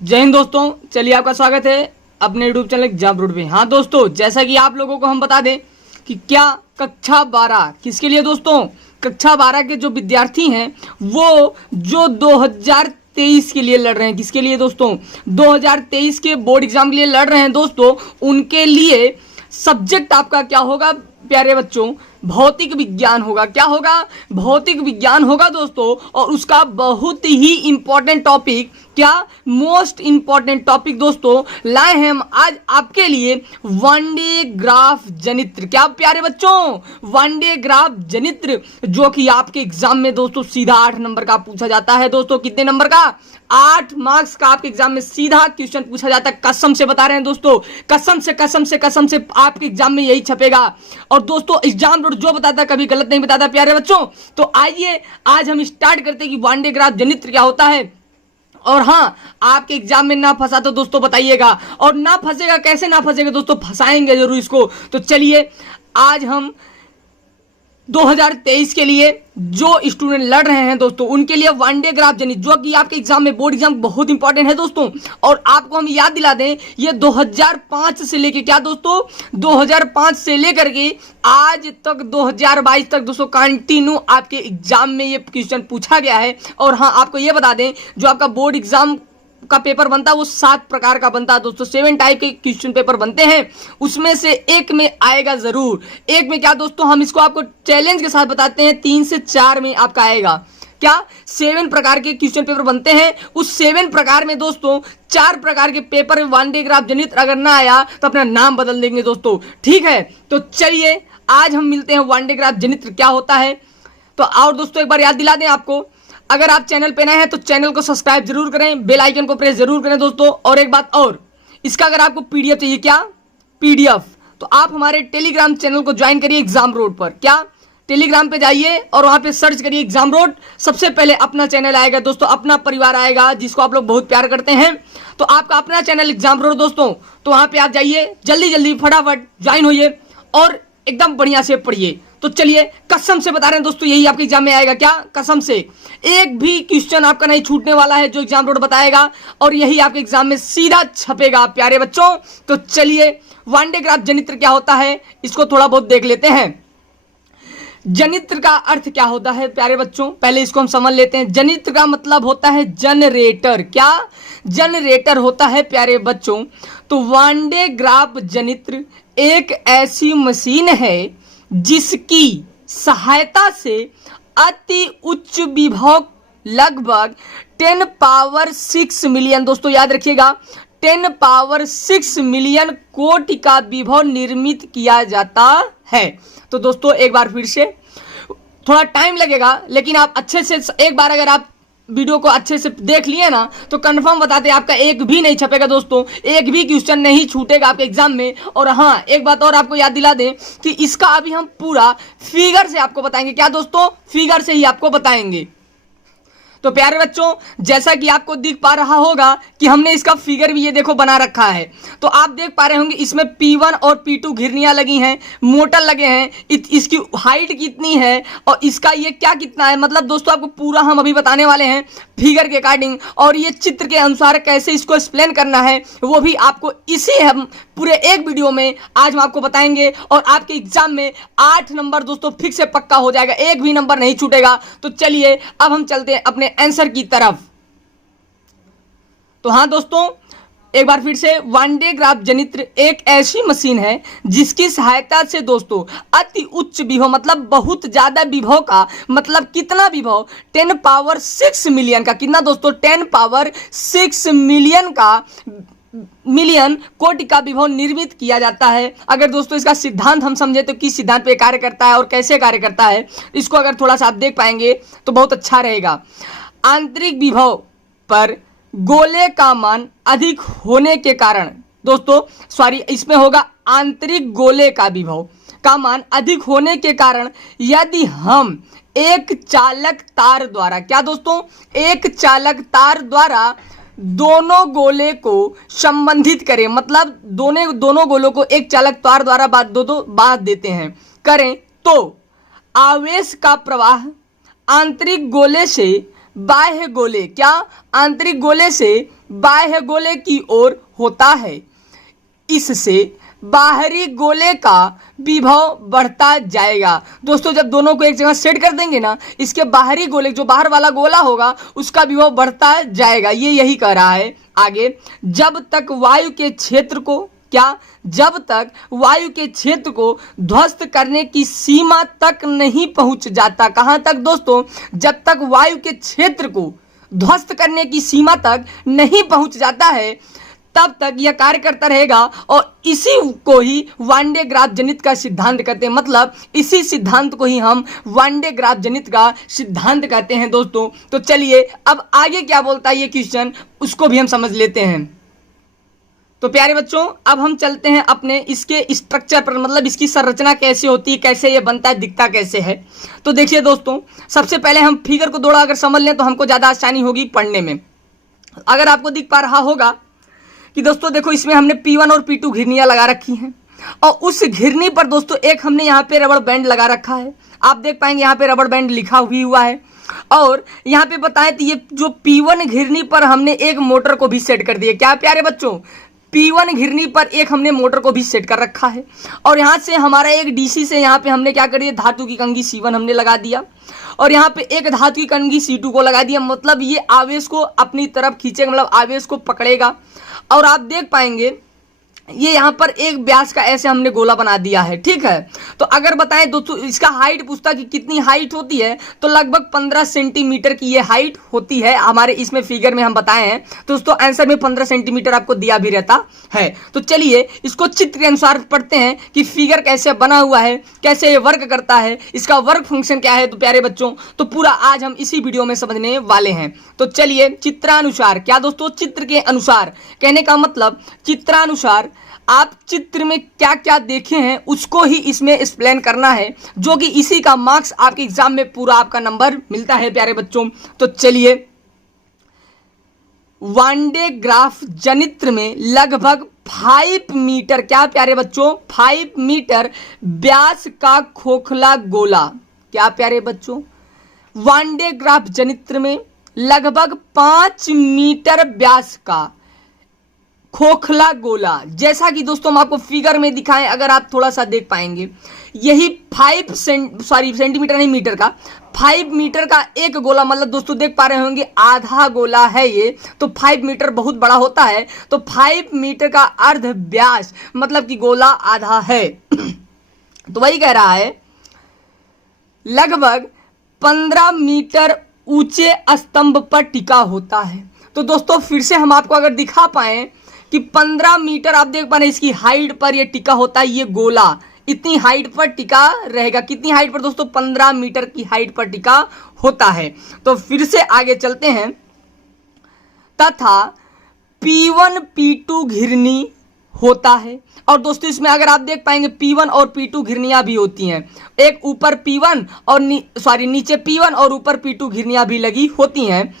जय हिंद दोस्तों। चलिए आपका स्वागत है अपने यूट्यूब चैनल एग्जाम रूट पे। हाँ दोस्तों, जैसा कि आप लोगों को हम बता दें कि क्या कक्षा 12 किसके लिए दोस्तों, कक्षा 12 के जो विद्यार्थी हैं वो जो 2023 के लिए लड़ रहे हैं, किसके लिए दोस्तों, 2023 के बोर्ड एग्जाम के लिए लड़ रहे हैं दोस्तों, उनके लिए सब्जेक्ट आपका क्या होगा प्यारे बच्चों, भौतिक विज्ञान होगा। क्या होगा? भौतिक विज्ञान होगा दोस्तों। और उसका बहुत ही इंपॉर्टेंट टॉपिक, क्या मोस्ट इंपॉर्टेंट टॉपिक दोस्तों लाए हैं हम आज आपके लिए, वनडे ग्राफ जनित्र। क्या प्यारे बच्चों, वनडे ग्राफ जनित्र, जो कि आपके एग्जाम में दोस्तों सीधा 8 नंबर का पूछा जाता है दोस्तों। कितने नंबर का? 8 मार्क्स का आपके एग्जाम में सीधा क्वेश्चन पूछा जाता है। कसम से बता रहे हैं दोस्तों, कसम से कसम से कसम से आपके एग्जाम में यही छपेगा। और दोस्तों एग्जाम जो बताता कभी गलत नहीं बताता प्यारे बच्चों। तो आइए आज हम स्टार्ट करते हैं कि वनडे ग्राफ जनित्र क्या होता है। और हाँ, आपके एग्जाम में ना फंसा तो दोस्तों बताइएगा, और ना फंसेगा कैसे ना फंसेगा दोस्तों, फंसाएंगे जरूर इसको। तो चलिए आज हम 2023 के लिए जो स्टूडेंट लड़ रहे हैं दोस्तों उनके लिए वनडे ग्राफ जनित्र, जो कि आपके एग्जाम में बोर्ड एग्जाम बहुत इंपॉर्टेंट है दोस्तों। और आपको हम याद दिला दें, ये 2005 से लेके क्या दोस्तों, 2005 से लेकर के आज तक 2022 तक दोस्तों कंटिन्यू आपके एग्जाम में ये क्वेश्चन पूछा गया है। और हाँ, आपको ये बता दें, जो आपका बोर्ड एग्जाम का पेपर बनता है वो 7 प्रकार का बनता है दोस्तों। 7 टाइप के क्वेश्चन पेपर बनते हैं, उसमें से एक में आएगा जरूर। एक में क्या दोस्तों, हम इसको आपको चैलेंज के साथ बताते हैं, 3 से 4 में आपका आएगा। क्या 7 प्रकार के क्वेश्चन पेपर बनते हैं, उस 7 प्रकार में दोस्तों 4 प्रकार के पेपर में वनडे ग्राफ जनित्र अगर ना आया तो अपना नाम बदल देंगे दोस्तों। ठीक है, तो चलिए आज हम मिलते हैं वनडे ग्राफ जनित्र क्या होता है। तो और दोस्तों एक बार याद दिला दें आपको, अगर आप चैनल पे नए हैं तो चैनल को सब्सक्राइब जरूर करें, बेल आइकन को प्रेस जरूर करें दोस्तों। और एक बात और, इसका अगर आपको पीडीएफ चाहिए, क्या पीडीएफ, तो आप हमारे टेलीग्राम चैनल को ज्वाइन करिए एग्जाम रोड पर। क्या टेलीग्राम पे जाइए और वहां पे सर्च करिए एग्जाम रोड, सबसे पहले अपना चैनल आएगा दोस्तों, अपना परिवार आएगा जिसको आप लोग बहुत प्यार करते हैं। तो आपका अपना चैनल एग्जाम रोड दोस्तों, तो वहां पे आप जाइए, जल्दी जल्दी फटाफट ज्वाइन होइए और एकदम बढ़िया से पढ़िए। तो चलिए, कसम से बता रहे हैं दोस्तों, यही आपके एग्जाम में आएगा। क्या कसम से, एक भी क्वेश्चन आपका नहीं छूटने वाला है जो एग्जाम रोड बताएगा, और यही आपके एग्जाम में सीधा छपेगा प्यारे बच्चों। तो चलिए वनडे ग्राफ जनित्र क्या होता है इसको थोड़ा बहुत देख लेते हैं। जनित्र का अर्थ क्या होता है प्यारे बच्चों, पहले इसको हम समझ लेते हैं। जनित्र का मतलब होता है जनरेटर। क्या जनरेटर होता है प्यारे बच्चों। तो वनडे ग्राफ जनित्र एक ऐसी मशीन है जिसकी सहायता से अति उच्च विभव लगभग 10 पावर 6 मिलियन, दोस्तों याद रखिएगा, 10 पावर 6 मिलियन कोटि का विभव निर्मित किया जाता है। तो दोस्तों एक बार फिर से, थोड़ा टाइम लगेगा लेकिन आप अच्छे से एक बार अगर आप वीडियो को अच्छे से देख लिए ना तो कंफर्म बताते हैं आपका एक भी नहीं छपेगा दोस्तों, एक भी क्वेश्चन नहीं छूटेगा आपके एग्जाम में। और हाँ, एक बात और आपको याद दिला दें कि इसका अभी हम पूरा फिगर से आपको बताएंगे। क्या दोस्तों, फिगर से ही आपको बताएंगे। तो प्यारे बच्चों, जैसा कि आपको दिख पा रहा होगा कि हमने इसका फिगर भी ये देखो बना रखा है। तो आप देख पा रहे होंगे इसमें P1 और P2 घिरनियां लगी हैं, मोटर लगे हैं, इसकी हाइट कितनी है और इसका ये क्या कितना है, मतलब दोस्तों आपको पूरा हम अभी बताने वाले हैं फिगर के अकॉर्डिंग। और ये चित्र के अनुसार कैसे इसको एक्सप्लेन करना है वो भी आपको इसी हम पूरे एक वीडियो में आज हम आपको बताएंगे। और आपके एग्जाम में 8 नंबर दोस्तों फिक्स से पक्का हो जाएगा, एक भी नंबर नहीं छूटेगा। तो चलिए अब हम चलते हैं अपने आंसर की तरफ। तो हाँ दोस्तों, एक बार फिर से, वनडे ग्राफ जनित्र एक ऐसी मशीन है जिसकी सहायता से दोस्तों अति उच्च विभव, मतलब बहुत ज्यादा विभव का, मतलब कितना विभव, 10 पावर 6 मिलियन का, कितना दोस्तों, 10 पावर 6 मिलियन का मिलियन कोटि का विभव निर्मित किया जाता है। अगर दोस्तों इसका सिद्धांत हम समझे तो किस सिद्धांत पे कार्य करता है और कैसे कार्य करता है, इसको अगर थोड़ा सा आप देख पाएंगे तो बहुत अच्छा रहेगा। आंतरिक विभव पर गोले का मान अधिक होने के कारण दोस्तों, सॉरी इसमें होगा आंतरिक गोले का विभव का मान अधिक होने के कारण यदि हम एक चालक तार द्वारा, क्या दोस्तों, एक चालक तार द्वारा दोनों गोले को संबंधित करें, मतलब दोनों गोलों को एक चालक तार द्वारा बांध देते हैं करें, तो आवेश का प्रवाह आंतरिक गोले से बाह्य गोले, क्या आंतरिक गोले से बाह्य गोले की ओर होता है। इससे बाहरी गोले का विभव बढ़ता जाएगा। दोस्तों जब दोनों को एक जगह सेट कर देंगे ना, इसके बाहरी गोले, जो बाहर वाला गोला होगा उसका विभव बढ़ता जाएगा। ये यही कह रहा है आगे, जब तक वायु के क्षेत्र को जब तक वायु के क्षेत्र को ध्वस्त करने की सीमा तक नहीं पहुंच जाता। कहां तक दोस्तों? जब तक वायु के क्षेत्र को ध्वस्त करने की सीमा तक नहीं पहुंच जाता है तब तक यह कार्य करता रहेगा। और इसी को ही वन डे ग्राफ जनित का सिद्धांत कहते हैं। मतलब इसी सिद्धांत को ही हम वन डे ग्राफ जनित का सिद्धांत कहते हैं दोस्तों। तो चलिए अब आगे क्या बोलता है ये क्वेश्चन, उसको भी हम समझ लेते हैं। तो प्यारे बच्चों अब हम चलते हैं अपने इसके स्ट्रक्चर पर, मतलब इसकी संरचना कैसे होती है, कैसे ये बनता है, दिखता कैसे है। तो देखिए दोस्तों, सबसे पहले हम फिगर को थोड़ा अगर समझ लें तो हमको ज़्यादा आसानी होगी पढ़ने में। अगर आपको दिख पा रहा होगा कि दोस्तों देखो, इसमें हमने P1 और P2 घिरनियाँ लगा रखी हैं और उस घिरनी पर दोस्तों एक हमने यहाँ पे रबड़ बैंड लगा रखा है। आप देख पाएंगे यहाँ पे रबड़ बैंड लिखा हुआ है। और यहाँ पे बताएं तो ये जो P1 घिरनी पर हमने एक मोटर को भी सेट कर दिया। क्या प्यारे बच्चों? P1 घिरनी पर एक हमने मोटर को भी सेट कर रखा है। और यहाँ से हमारा एक DC से यहाँ पे हमने क्या कर दिया, धातु की कंघी C1 हमने लगा दिया और यहाँ पे एक धातु की कंघी C2 को लगा दिया। मतलब ये आवेश को अपनी तरफ खींचेगा, मतलब आवेश को पकड़ेगा। और आप देख पाएंगे ये यहाँ पर एक व्यास का ऐसे हमने गोला बना दिया है। ठीक है, तो अगर बताएं दोस्तों इसका हाइट पूछता कि कितनी हाइट होती है, तो लगभग 15 सेंटीमीटर की ये हाइट होती है। हमारे इसमें फिगर में हम बताए हैं तो दोस्तों आंसर में 15 सेंटीमीटर आपको दिया भी रहता है। तो चलिए इसको चित्र के अनुसार पढ़ते हैं कि फिगर कैसे बना हुआ है, कैसे ये वर्क करता है, इसका वर्क फंक्शन क्या है। तो प्यारे बच्चों तो पूरा आज हम इसी वीडियो में समझने वाले हैं। तो चलिए चित्रानुसार, क्या दोस्तों? चित्र के अनुसार, कहने का मतलब चित्रानुसार आप चित्र में क्या क्या देखे हैं उसको ही इसमें एक्सप्लेन करना है, जो कि इसी का मार्क्स आपके एग्जाम में पूरा आपका नंबर मिलता है प्यारे बच्चों। तो चलिए वन डे ग्राफ जनित्र में लगभग 5 मीटर, क्या प्यारे बच्चों? 5 मीटर व्यास का खोखला गोला। क्या प्यारे बच्चों? वन डे ग्राफ जनित्र में लगभग 5 मीटर व्यास का खोखला गोला, जैसा कि दोस्तों हम आपको फिगर में दिखाएं, अगर आप थोड़ा सा देख पाएंगे, यही 5 सेंटीमीटर नहीं मीटर का, 5 मीटर का एक गोला, मतलब दोस्तों देख पा रहे होंगे आधा गोला है ये। तो 5 मीटर बहुत बड़ा होता है, तो 5 मीटर का अर्ध व्यास मतलब कि गोला आधा है। तो वही कह रहा है लगभग 15 मीटर ऊंचे स्तंभ पर टिका होता है। तो दोस्तों फिर से हम आपको अगर दिखा पाए कि 15 मीटर आप देख पा रहे हैं इसकी हाइट पर ये टिका होता है, ये गोला इतनी हाइट पर टिका रहेगा। कितनी हाइट पर दोस्तों? 15 मीटर की हाइट पर टिका होता है। तो फिर से आगे चलते हैं, तथा P1 P2 घिरनी होता है। और दोस्तों इसमें अगर आप देख पाएंगे P1 और P2 घिरनियां भी होती हैं, एक ऊपर P1 और नीचे P1 और ऊपर P2 घिरनियां भी लगी होती हैं,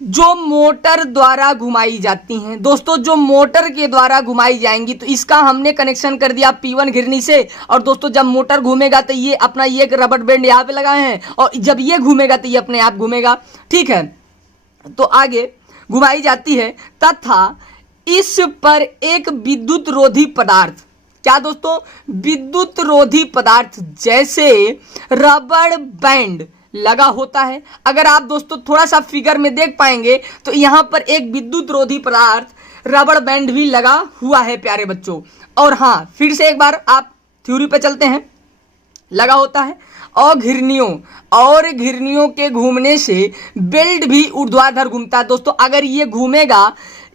जो मोटर द्वारा घुमाई जाती हैं। दोस्तों जो मोटर के द्वारा घुमाई जाएंगी, तो इसका हमने कनेक्शन कर दिया P1 घिरनी से। और दोस्तों जब मोटर घूमेगा तो ये अपना ये रबर बैंड यहाँ पे लगाए हैं, और जब ये घूमेगा तो ये अपने आप घूमेगा। ठीक है, तो आगे घुमाई जाती है, तथा इस पर एक विद्युत रोधी पदार्थ, क्या दोस्तों? विद्युत रोधी पदार्थ जैसे रबर बैंड लगा होता है। अगर आप दोस्तों थोड़ा सा फिगर में देख पाएंगे तो यहां पर एक विद्युत रोधी पदार्थ रबर बैंड भी लगा हुआ है प्यारे बच्चों। और हाँ, फिर से एक बार आप थ्योरी पे चलते हैं, लगा होता है। और घिरनियों के घूमने से बेल्ट भी ऊर्ध्वाधर घूमता है। दोस्तों अगर ये घूमेगा,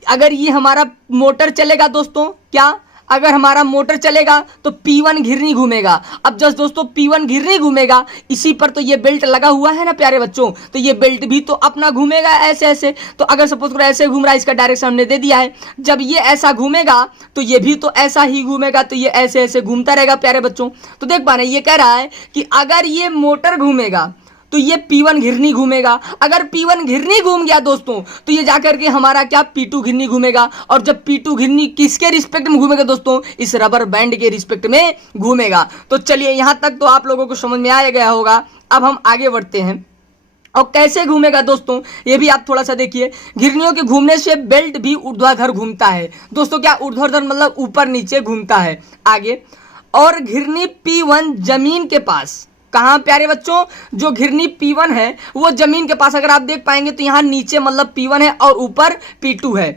अगर ये हमारा मोटर चलेगा दोस्तों, क्या अगर हमारा मोटर चलेगा तो P1 घिरनी घूमेगा। अब जस्ट दोस्तों P1 घिरनी घूमेगा, इसी पर तो ये बेल्ट लगा हुआ है ना प्यारे बच्चों, तो ये बेल्ट भी तो अपना घूमेगा ऐसे ऐसे। तो अगर सपोज करो ऐसे घूम रहा है, इसका डायरेक्शन हमने दे दिया है, जब ये ऐसा घूमेगा तो ये भी तो ऐसा ही घूमेगा, तो ये ऐसे ऐसे घूमता रहेगा प्यारे बच्चों। तो देख पा रहे हैं ये कह रहा है कि अगर ये मोटर घूमेगा तो ये P1 घिरनी घूमेगा। अगर P1 घिरनी घूम गया दोस्तों तो ये जाकर के हमारा क्या P2 घिरनी घूमेगा। और जब P2 घिरनी किसके रिस्पेक्ट में घूमेगा दोस्तों? इस रबर बैंड के रिस्पेक्ट में घूमेगा। तो चलिए यहां तक तो आप लोगों को समझ में आ गया होगा। अब हम आगे बढ़ते हैं और कैसे घूमेगा दोस्तों, ये भी आप थोड़ा सा देखिए। घिरनियों के घूमने से बेल्ट भी ऊर्ध्वाधर घूमता है दोस्तों। क्या ऊर्ध्वाधर मतलब ऊपर नीचे घूमता है। आगे, और घिरनी P1 जमीन के पास, कहाँ प्यारे बच्चों, जो घिरनी P1 है वो जमीन के पास, अगर आप देख पाएंगे तो यहाँ नीचे मतलब P1 है और ऊपर P2 है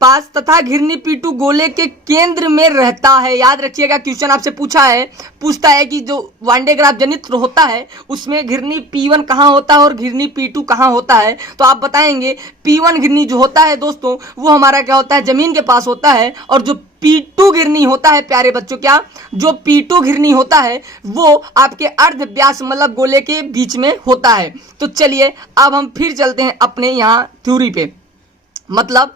पास, तथा घिरनी P2 गोले के केंद्र में रहता है। याद रखिएगा, क्वेश्चन आपसे पूछता है कि जो वनडे ग्राफ जनित्र होता है उसमें घिरनी P1 कहाँ होता है और घिरनी P2 कहाँ होता है। तो आप बताएंगे P1 घिरनी जो होता है दोस्तों वो हमारा क्या होता है, जमीन के पास होता है, और जो P2 घिरनी होता है प्यारे बच्चों, क्या जो P2 घिरनी होता है वो आपके अर्ध व्यास मतलब गोले के बीच में होता है। तो चलिए अब हम फिर चलते हैं अपने यहाँ थ्योरी पे। मतलब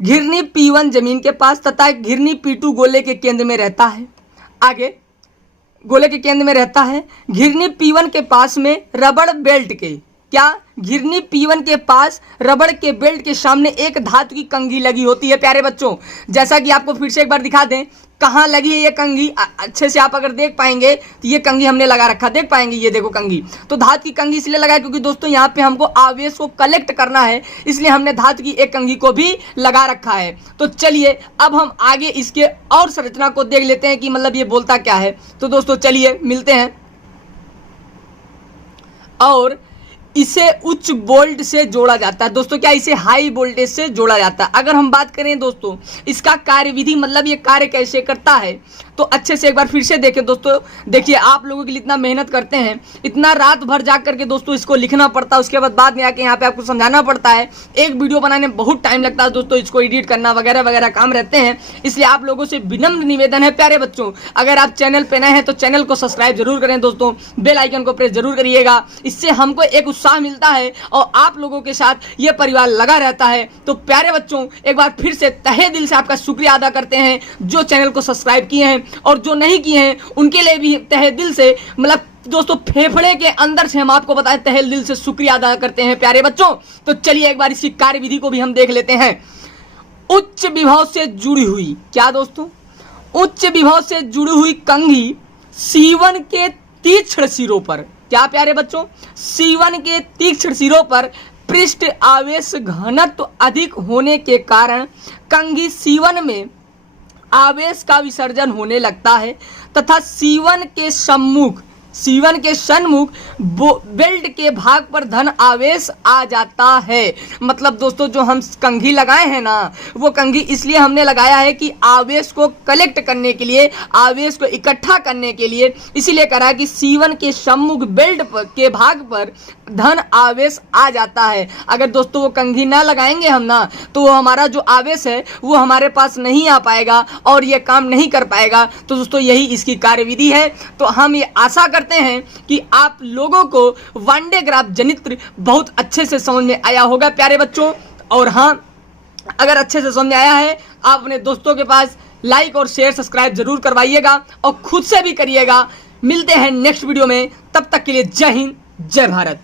घिरनी P1 जमीन के पास तथा घिरनी P2 गोले के केंद्र में रहता है। आगे, गोले के केंद्र में रहता है। घिरनी P1 के पास में रबड़ बेल्ट के, क्या घिरनी P1 के पास रबड़ के बेल्ट के सामने एक धातु की कंघी लगी होती है प्यारे बच्चों। जैसा कि आपको फिर से एक बार दिखा दें कहाँ लगी है ये कंघी, अच्छे से आप अगर देख पाएंगे तो ये कंघी हमने लगा रखा, देख पाएंगे, ये देखो कंघी। तो धातु की कंघी इसलिए लगाया क्योंकि दोस्तों यहाँ पे हमको आवेश को कलेक्ट करना है, इसलिए हमने धातु की एक कंघी को भी लगा रखा है। तो चलिए अब हम आगे इसके और संरचना को देख लेते हैं कि मतलब ये बोलता क्या है। तो दोस्तों चलिए मिलते हैं। और इसे उच्च वोल्ट से जोड़ा जाता है दोस्तों, क्या इसे हाई वोल्टेज से जोड़ा जाता है। अगर हम बात करें दोस्तों इसका कार्यविधि, मतलब ये कार्य कैसे करता है, तो अच्छे से एक बार फिर से देखें दोस्तों। देखिए आप लोगों के लिए इतना मेहनत करते हैं, इतना रात भर जाग करके दोस्तों इसको लिखना पड़ता है, उसके बाद में आके यहाँ पे आपको समझाना पड़ता है। एक वीडियो बनाने में बहुत टाइम लगता है दोस्तों, इसको एडिट करना वगैरह वगैरह काम रहते हैं। इसलिए आप लोगों से विनम्र निवेदन है प्यारे बच्चों, अगर आप चैनल पे नए हैं तो चैनल को सब्सक्राइब जरूर करें दोस्तों, बेल आइकन को प्रेस जरूर करिएगा। इससे हमको एक उत्साह मिलता है और आप लोगों के साथ ये परिवार लगा रहता है। तो प्यारे बच्चों एक बार फिर से तहे दिल से आपका शुक्रिया अदा करते हैं जो चैनल को सब्सक्राइब किए हैं, और जो नहीं किए हैं उनके लिए भी तहे दिल से, मतलब दोस्तों फेफड़े के अंदर से हम आपको बताएं तहे दिल से शुक्रिया अदा करते हैं प्यारे बच्चों। तो चलिए एक बार इसकी कार्यविधि को भी हम देख लेते हैं। उच्च विभव से जुड़ी हुई, क्या दोस्तों, उच्च विभव से जुड़ी हुई कंघी C1 के तीक्ष्ण सिरों पर, क्या प्यारे बच्चों, C1 के तीक्ष्ण सिरों पर पृष्ठ आवेश घनत्व अधिक होने के कारण कंघी C1 में आवेश का विसर्जन होने लगता है तथा C1 के सन्मुख बेल्ट के भाग पर धन आवेश आ जाता है। मतलब दोस्तों जो हम कंघी लगाए हैं ना, वो कंघी इसलिए हमने लगाया है कि आवेश को कलेक्ट करने के लिए, आवेश को इकट्ठा करने के लिए, इसीलिए करा कि C1 के सम्मुख बेल्ट के भाग पर धन आवेश आ जाता है। अगर दोस्तों वो कंघी ना लगाएंगे हम ना, तो वो हमारा जो आवेश है वो हमारे पास नहीं आ पाएगा और ये काम नहीं कर पाएगा। तो दोस्तों यही इसकी कार्यविधि है। तो हम ये आशा करते हैं कि आप लोगों को वनडे ग्राफ जनित्र बहुत अच्छे से समझ में आया होगा प्यारे बच्चों। और हाँ, अगर अच्छे से समझ में आया है, आप अपने दोस्तों के पास लाइक और शेयर सब्सक्राइब जरूर करवाइएगा और खुद से भी करिएगा। मिलते हैं नेक्स्ट वीडियो में, तब तक के लिए जय हिंद, जय भारत।